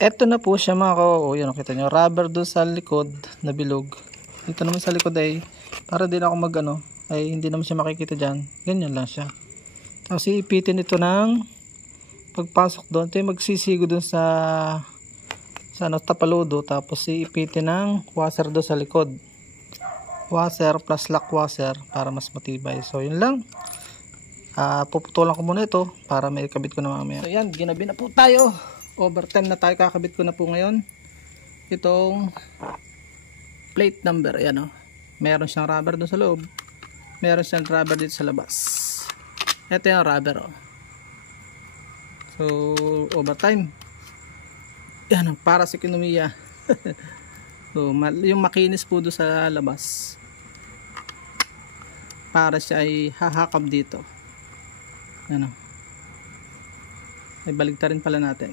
Eto na po siya mga kawaw. Yan, kita nyo, rubber doon sa likod na bilog. Ito naman sa likod ay para din ako mag ay hindi naman siya makikita dyan. Ganyan lang siya. Tapos iipitin ito ng pagpasok doon. Ito yung magsisigo doon sa tapaludo. Tapos iipitin ng washer doon sa likod. Washer plus lock washer para mas matibay. So yun lang. Puputulan ko muna ito para may kabit ko na mamaya. So yan, ginabi na po tayo. Overtime na tayo, kakabit ko na po ngayon itong plate number. Ayan, meron siyang rubber doon sa loob, meron siyang rubber dito sa labas. Ito yung rubber. So overtime yan, para sa ekonomiya. So yung makinis po doon sa labas para siya ay hahakab dito. Ano, ay baligtarin pala natin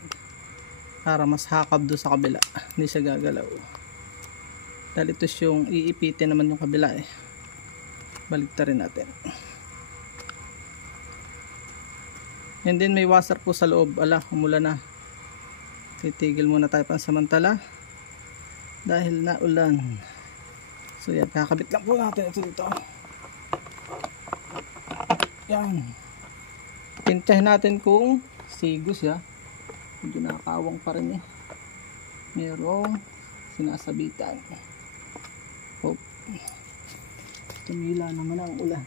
para mas hakab doon sa kabila, hindi siya gagalaw dahil ito yung iipitin naman yung kabila baligtarin natin. And then may washer po sa loob. Umulan na, titigil muna tayo pansamantala dahil naulan. So yan, kakabit lang po natin ito dito. Yan, pintahin natin kung sigos ya. Medyo nakakawang pa rin merong sinasabitan. Tumila naman ang ulan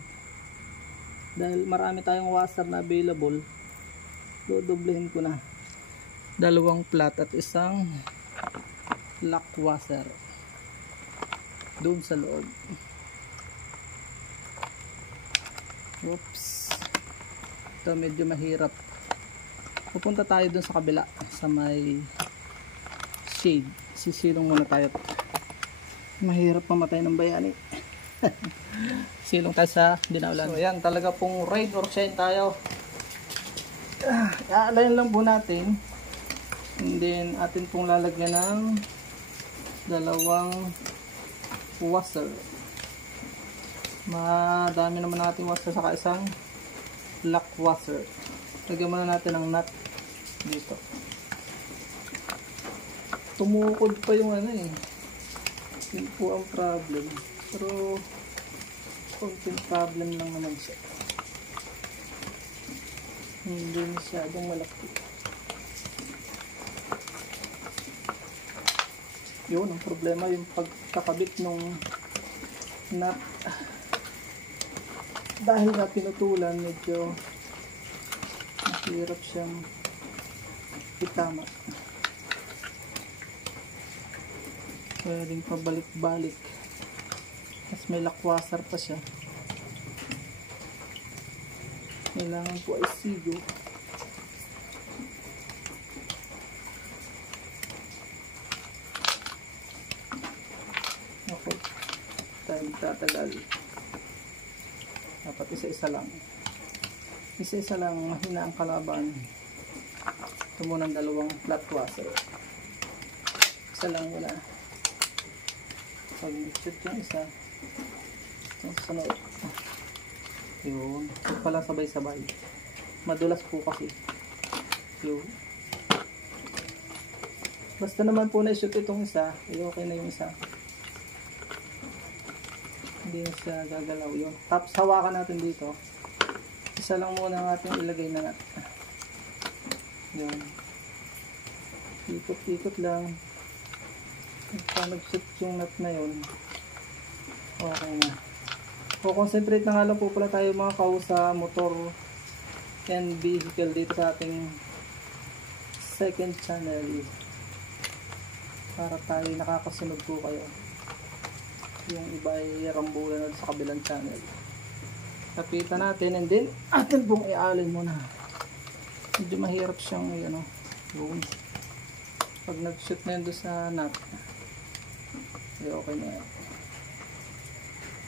dahil marami tayong washer na available. Dodoblehin ko na, 2 flat at isang lock washer doon sa loob. Oops, ito medyo mahirap. Pupunta tayo dun sa kabila sa may shade. Sisilong muna tayo. Mahirap mamatay ng bayani. Silong tayo sa dinaulan. So ayan, talaga pong rain or shine tayo. Aalayin lang po natin. And then atin pong lalagyan ng 2 washer. Madami naman natin washer saka isang lock washer. Lagyan muna natin ng nut dito. Tumukod pa yung yun po ang problem. Pero konting problem lang naman siya. Hindi masyadong malaki. Yun ang problema, yung pagkakabit nung nut. Dahil na pinutulan, medyo hirap siyang itama. Pwedeng pabalik-balik. Mas may lakwasar pa siya. Kailangan po ay sigo. Ako, tayo tatagal. Dapat isa-isa lang. Isa-isa lang, mahina ang kalaban. Ito muna ng 2 flat washer. Isa lang wala. Pag shoot yung isa, yung sunod. Yun. Ito pala sabay-sabay. Madulas po kasi. Yun. Basta naman po na-shoot itong isa, okay na yung isa. Hindi na siya gagalaw yun. Tapos hawakan natin dito. Isa lang muna natin ilagay na nut. Yan. Ikot-ikot lang. Pag nag-shoot yung nut na yun, okay na. Concentrate na nga lang po pala tayo mga kaw sa motor and vehicle dito sa ating second channel. Para tayo nakakasunod po kayo. Yung iba ay rambulan na sa kabilang channel. Kapitan natin and then atin pong ialin muna. Medyo mahirap siyang boom. Pag nag-shoot na yun doon sa nut, okay na yan.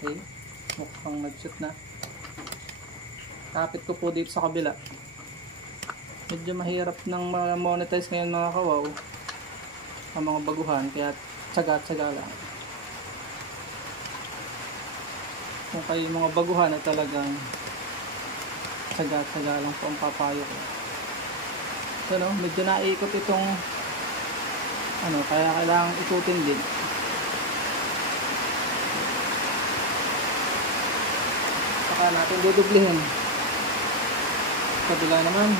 Okay, mukhang nag-shoot na. Kapit ko po dito sa kabila. Medyo mahirap nang ma-monetize ngayon mga kawaw ang mga baguhan, kaya tsaga-tsaga lang. Kung kayo mga baguhan ay talagang tsaga-tsaga lang po ang papayo ko. So medyo naikot itong kaya kailangan ikutin din. Saka natin dudublihin. Kabila naman.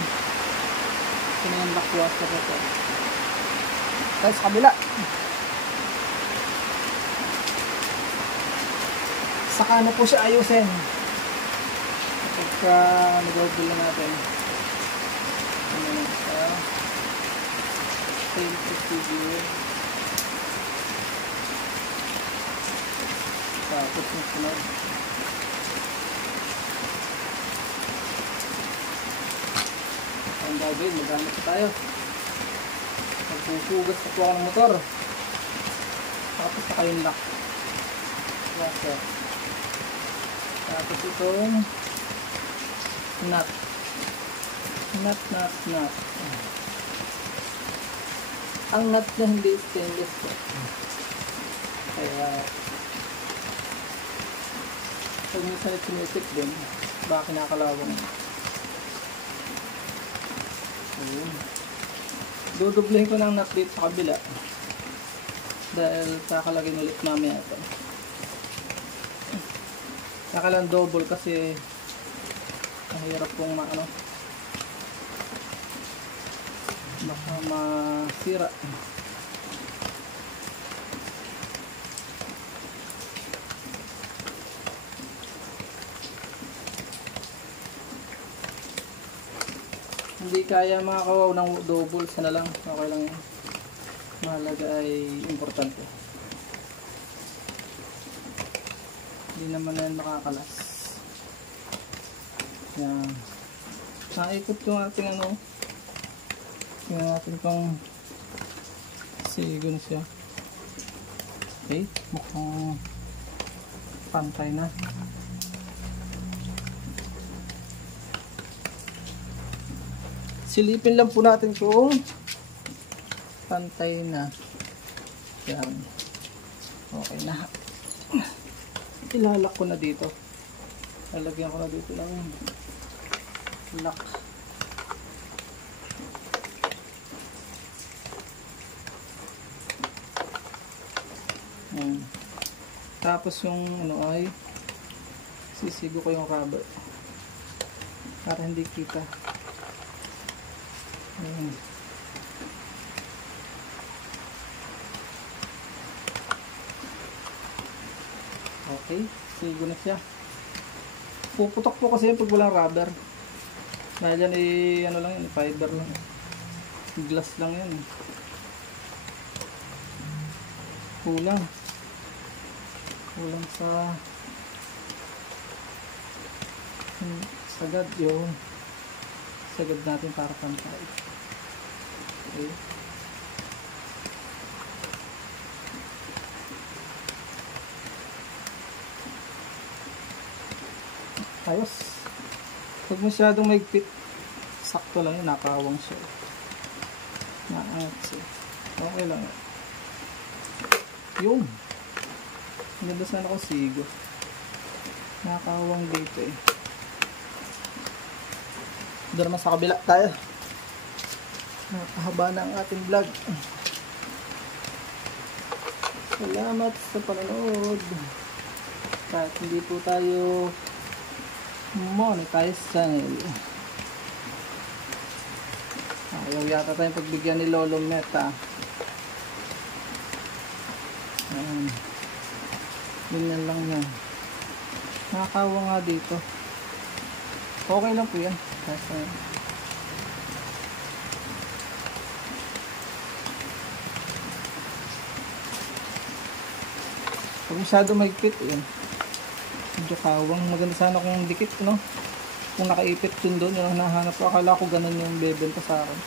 Ito yung lakwas na ito. Tayo sa kabila. Saka na po siya ayusin. Pagka nag-double na natin. Tail procedure. Tapos na sunod. Ang gagawin, magamit na tayo. Magpupugas na po ako ng motor. Tapos na kayong lock. Washer. Tapos itong nut. Nut. Ang nut na hindi stainless po. Kaya pag minsan sinisip din, baka kinakalawang. Ayun. Dudublehin ko ng nut dito sa kabila. Dahil kakalagin ulit mamaya ito. Nakalang double kasi mahirap pong baka masira. Hindi kaya mga kawaw ng double, sana lang okay lang yan. Mahalaga ay importante. Hindi naman na yan makakalas. Yan. Naikot yung ating yung ating pang sigon siya. Okay, mukhang pantay na. Silipin lang po natin kung pantay na. Yan. Okay na. Ilalak ko na dito. Lalagyan ko na dito ng lock. Yan. Tapos yung ay sisigo ko yung rubber para hindi kita. Ayan. Okay, sigo na siya. Puputok po kasi pag walang rubber. Dahil yan lang yan, fiber lang. Glass lang yan. Kulang sa sagad yung sagad natin para pantay. Okay. Ayos. Huwag masyadong maigpit. Sakto lang yun, nakawang siya. Naangat siya. Okay lang yun. Yung ganda sana ako sigo. Nakawang dito eh. Doon naman sa kabila tayo. Napahaba na ang ating vlog. Salamat sa panonood. Kahit hindi po tayo monetize channel. Ayaw yata tayong pagbigyan ni Lolo Meta. Ganyan lang yan. Nakakawa nga dito. Okay lang po yan. Kasi pag masyado mahigpit yan, medyo kawang. Maganda sana kung dikit, no? Kung nakaipit yun doon, yung nahanap ko. Akala ko ganun yung bebenta sa akin.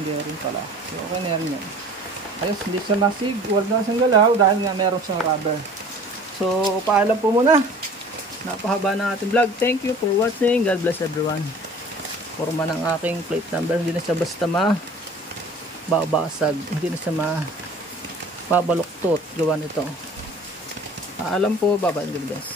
Hindi rin pala. So okay na yan. Ayos, hindi siya masig. Huwag na siyang galaw dahil nga meron siyang rubber. So paalam po muna. Napahaba ng ating vlog. Thank you for watching. God bless everyone. Forma ng aking plate number. Hindi na siya basta babasag. Hindi na siya babaluktot. Gawa nito. Paalam po. Bye-bye. God bless.